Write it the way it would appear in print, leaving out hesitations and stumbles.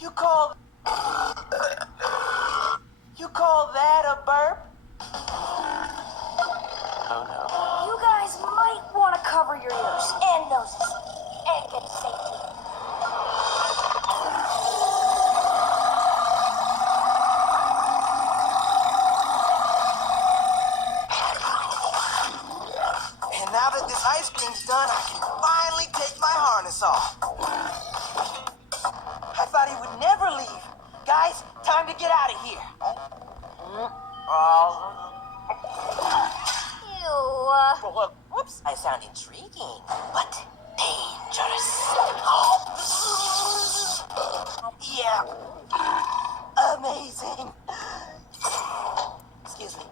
You call... You call that a burp? Oh no. You guys might want to cover your ears and noses and get safety. And now that this ice cream's done, I can finally take my harness off. I thought he would never leave. Guys, time to get out of here. Whoops, I sound intriguing, but dangerous. Yeah, amazing. Excuse me.